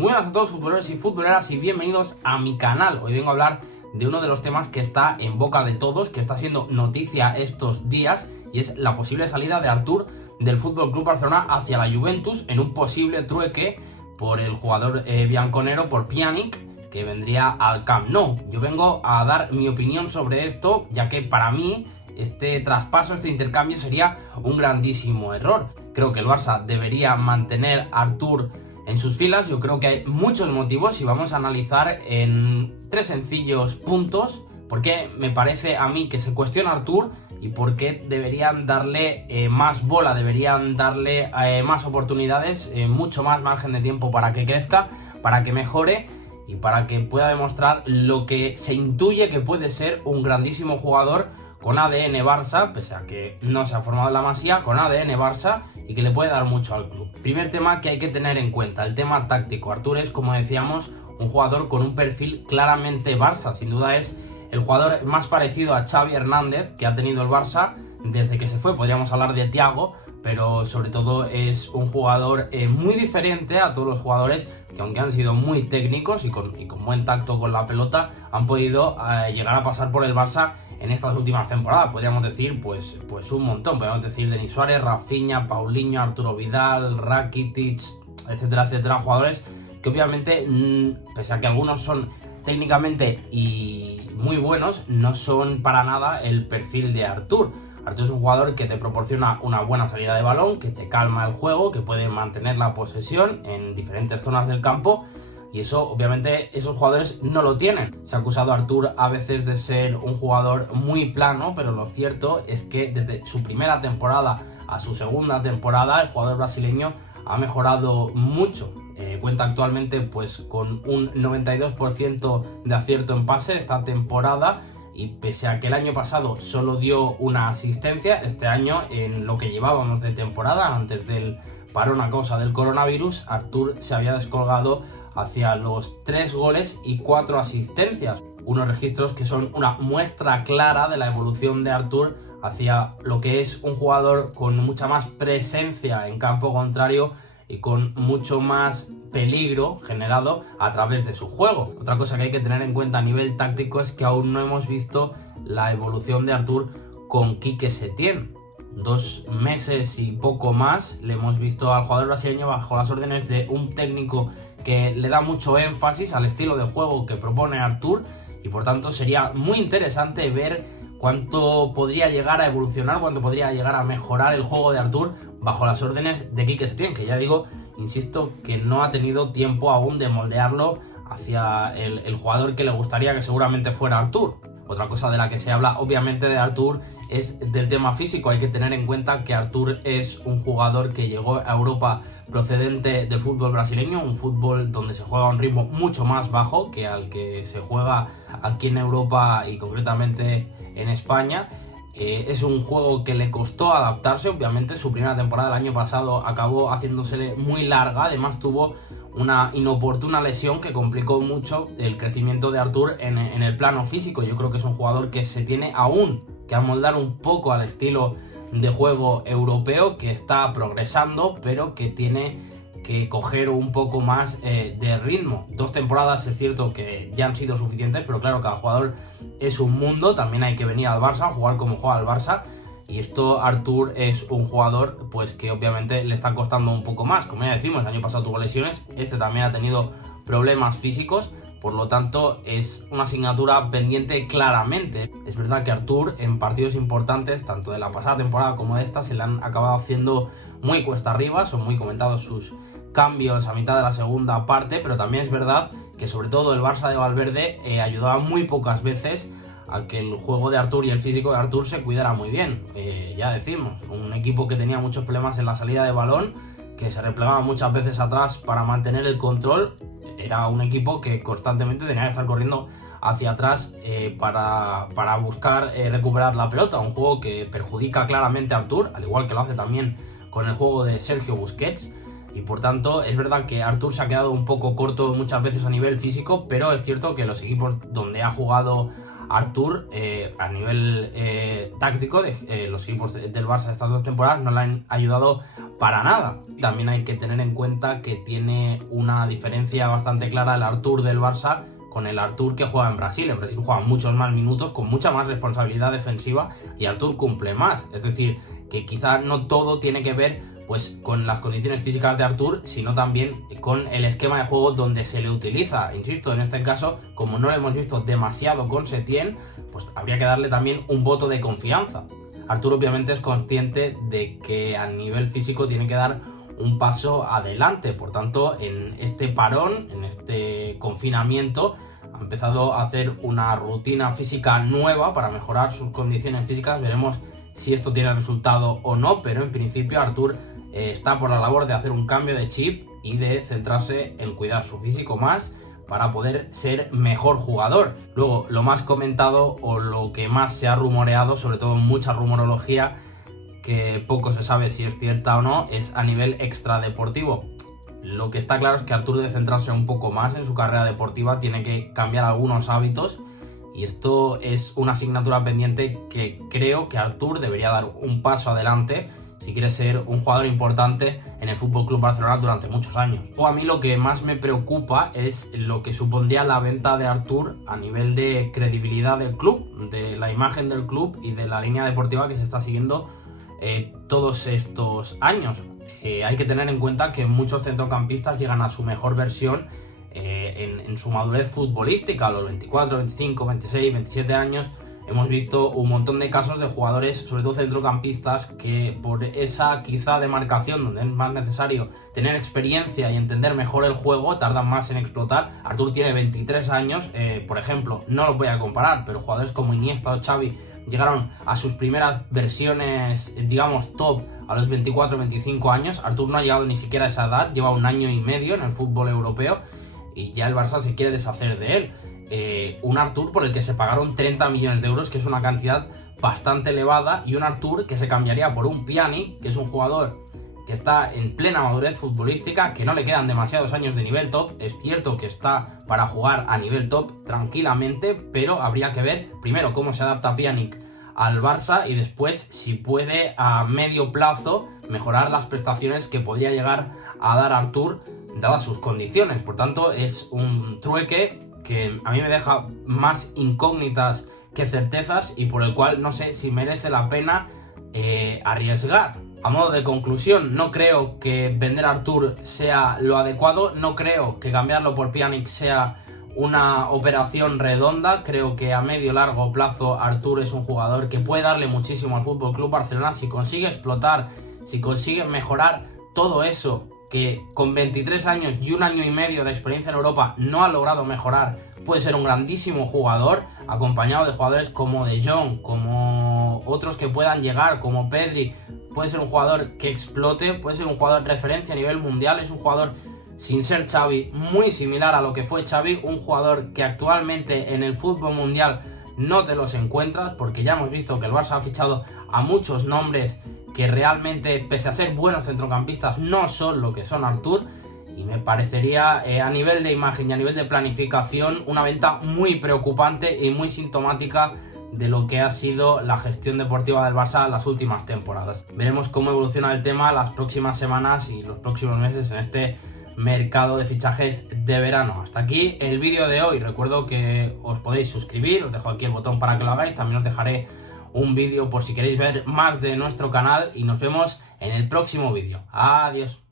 Muy buenas a todos futboleros y futboleras y bienvenidos a mi canal. Hoy vengo a hablar de uno de los temas que está en boca de todos, que está siendo noticia estos días, y es la posible salida de Artur del FC Barcelona hacia la Juventus en un posible trueque por el jugador bianconero, por Pjanic, que vendría al Camp Nou. Yo vengo a dar mi opinión sobre esto, ya que para mí este traspaso, este intercambio sería un grandísimo error. Creo que el Barça debería mantener a Artur en sus filas. Yo creo que hay muchos motivos y vamos a analizar en 3 sencillos puntos por qué me parece a mí que se cuestiona a Artur y por qué deberían darle más bola, deberían darle más oportunidades, mucho más margen de tiempo para que crezca, para que mejore y para que pueda demostrar lo que se intuye que puede ser un grandísimo jugador con ADN Barça, pese a que no se ha formado en la Masía, con ADN Barça y que le puede dar mucho al club. Primer tema que hay que tener en cuenta, el tema táctico. Artur es, como decíamos, un jugador con un perfil claramente Barça. Sin duda es el jugador más parecido a Xavi Hernández que ha tenido el Barça desde que se fue. Podríamos hablar de Thiago, pero sobre todo es un jugador muy diferente a todos los jugadores que, aunque han sido muy técnicos y con buen tacto con la pelota, han podido llegar a pasar por el Barça en estas últimas temporadas. Podríamos decir pues un montón. Podríamos decir Denis Suárez, Rafinha, Paulinho, Arturo Vidal, Rakitic, etcétera, etcétera. Jugadores que obviamente, pese a que algunos son técnicamente y muy buenos, no son para nada el perfil de Artur. Artur es un jugador que te proporciona una buena salida de balón, que te calma el juego, que puede mantener la posesión en diferentes zonas del campo. Y eso, obviamente, esos jugadores no lo tienen. Se ha acusado a Artur a veces de ser un jugador muy plano, pero lo cierto es que desde su primera temporada a su segunda temporada, el jugador brasileño ha mejorado mucho. Cuenta actualmente pues con un 92% de acierto en pase esta temporada, y pese a que el año pasado solo dio una asistencia, este año, en lo que llevábamos de temporada, antes del parón a causa del coronavirus, Artur se había descolgado hacia los 3 goles y 4 asistencias. Unos registros que son una muestra clara de la evolución de Artur hacia lo que es un jugador con mucha más presencia en campo contrario y con mucho más peligro generado a través de su juego. Otra cosa que hay que tener en cuenta a nivel táctico es que aún no hemos visto la evolución de Artur con Quique Setién. 2 meses y poco más le hemos visto al jugador brasileño bajo las órdenes de un técnico que le da mucho énfasis al estilo de juego que propone Artur, y por tanto sería muy interesante ver cuánto podría llegar a evolucionar, cuánto podría llegar a mejorar el juego de Artur bajo las órdenes de Quique Setién, que ya digo, insisto, que no ha tenido tiempo aún de moldearlo hacia el jugador que le gustaría que seguramente fuera Artur. Otra cosa de la que se habla obviamente de Artur es del tema físico. Hay que tener en cuenta que Artur es un jugador que llegó a Europa procedente del fútbol brasileño, un fútbol donde se juega a un ritmo mucho más bajo que al que se juega aquí en Europa y concretamente en España. Es un juego que le costó adaptarse. Obviamente su primera temporada del año pasado acabó haciéndosele muy larga. Además tuvo una inoportuna lesión que complicó mucho el crecimiento de Artur en el plano físico. Yo creo que es un jugador que se tiene aún que amoldar un poco al estilo de juego europeo, que está progresando, pero que tiene que coger un poco más de ritmo. 2 temporadas es cierto que ya han sido suficientes, pero claro, cada jugador es un mundo. También hay que venir al Barça, a jugar como juega el Barça, y esto Artur es un jugador pues que obviamente le está costando un poco más. Como ya decimos, el año pasado tuvo lesiones, este también ha tenido problemas físicos, por lo tanto es una asignatura pendiente claramente. Es verdad que Artur en partidos importantes, tanto de la pasada temporada como de esta, se le han acabado haciendo muy cuesta arriba. Son muy comentados sus cambios a mitad de la segunda parte, pero también es verdad que sobre todo el Barça de Valverde ayudaba muy pocas veces a que el juego de Artur y el físico de Artur se cuidara muy bien. Ya decimos, un equipo que tenía muchos problemas en la salida de balón, que se replegaba muchas veces atrás para mantener el control. Era un equipo que constantemente tenía que estar corriendo hacia atrás para buscar recuperar la pelota. Un juego que perjudica claramente a Artur, al igual que lo hace también con el juego de Sergio Busquets. Y por tanto es verdad que Artur se ha quedado un poco corto muchas veces a nivel físico, pero es cierto que los equipos donde ha jugado Artur, a nivel táctico, los equipos del Barça estas 2 temporadas no le han ayudado para nada. También hay que tener en cuenta que tiene una diferencia bastante clara el Artur del Barça con el Artur que juega en Brasil. En Brasil juega muchos más minutos, con mucha más responsabilidad defensiva, y Artur cumple más. Es decir, que quizá no todo tiene que ver pues con las condiciones físicas de Artur, sino también con el esquema de juego donde se le utiliza. Insisto, en este caso, como no lo hemos visto demasiado con Setién, pues habría que darle también un voto de confianza. Artur obviamente es consciente de que a nivel físico tiene que dar un paso adelante. Por tanto, en este parón, en este confinamiento, ha empezado a hacer una rutina física nueva para mejorar sus condiciones físicas. Veremos si esto tiene resultado o no, pero en principio Artur está por la labor de hacer un cambio de chip y de centrarse en cuidar su físico más para poder ser mejor jugador. Luego, lo más comentado o lo que más se ha rumoreado, sobre todo mucha rumorología, que poco se sabe si es cierta o no, es a nivel extradeportivo. Lo que está claro es que Artur debe centrarse un poco más en su carrera deportiva, tiene que cambiar algunos hábitos, y esto es una asignatura pendiente que creo que Artur debería dar un paso adelante si quiere ser un jugador importante en el FC Barcelona durante muchos años. O a mí lo que más me preocupa es lo que supondría la venta de Artur a nivel de credibilidad del club, de la imagen del club y de la línea deportiva que se está siguiendo todos estos años. Hay que tener en cuenta que muchos centrocampistas llegan a su mejor versión en su madurez futbolística, a los 24, 25, 26, 27 años. Hemos visto un montón de casos de jugadores, sobre todo centrocampistas, que por esa quizá demarcación donde es más necesario tener experiencia y entender mejor el juego, tardan más en explotar. Artur tiene 23 años, por ejemplo, no los voy a comparar, pero jugadores como Iniesta o Xavi llegaron a sus primeras versiones, digamos, top a los 24-25 años. Artur no ha llegado ni siquiera a esa edad, lleva 1 año y medio en el fútbol europeo y ya el Barça se quiere deshacer de él. Un Artur por el que se pagaron 30 millones de euros, que es una cantidad bastante elevada, y un Artur que se cambiaría por un Pjanic, que es un jugador que está en plena madurez futbolística, que no le quedan demasiados años de nivel top. Es cierto que está para jugar a nivel top tranquilamente, pero habría que ver primero cómo se adapta Pjanic al Barça y después si puede a medio plazo mejorar las prestaciones que podría llegar a dar Artur dadas sus condiciones. Por tanto, es un trueque que a mí me deja más incógnitas que certezas y por el cual no sé si merece la pena arriesgar. A modo de conclusión, no creo que vender a Artur sea lo adecuado, no creo que cambiarlo por Pjanic sea una operación redonda. Creo que a medio largo plazo Artur es un jugador que puede darle muchísimo al FC Barcelona si consigue explotar, si consigue mejorar todo eso que con 23 años y 1 año y medio de experiencia en Europa no ha logrado mejorar. Puede ser un grandísimo jugador, acompañado de jugadores como De Jong, como otros que puedan llegar, como Pedri. Puede ser un jugador que explote, puede ser un jugador de referencia a nivel mundial. Es un jugador, sin ser Xavi, muy similar a lo que fue Xavi, un jugador que actualmente en el fútbol mundial no te los encuentras, porque ya hemos visto que el Barça ha fichado a muchos nombres que realmente, pese a ser buenos centrocampistas, no son lo que son Artur, y me parecería a nivel de imagen y a nivel de planificación una venta muy preocupante y muy sintomática de lo que ha sido la gestión deportiva del Barça las últimas temporadas. Veremos cómo evoluciona el tema las próximas semanas y los próximos meses en este mercado de fichajes de verano. Hasta aquí el vídeo de hoy. Recuerdo que os podéis suscribir, os dejo aquí el botón para que lo hagáis. También os dejaré un vídeo por si queréis ver más de nuestro canal y nos vemos en el próximo vídeo. Adiós.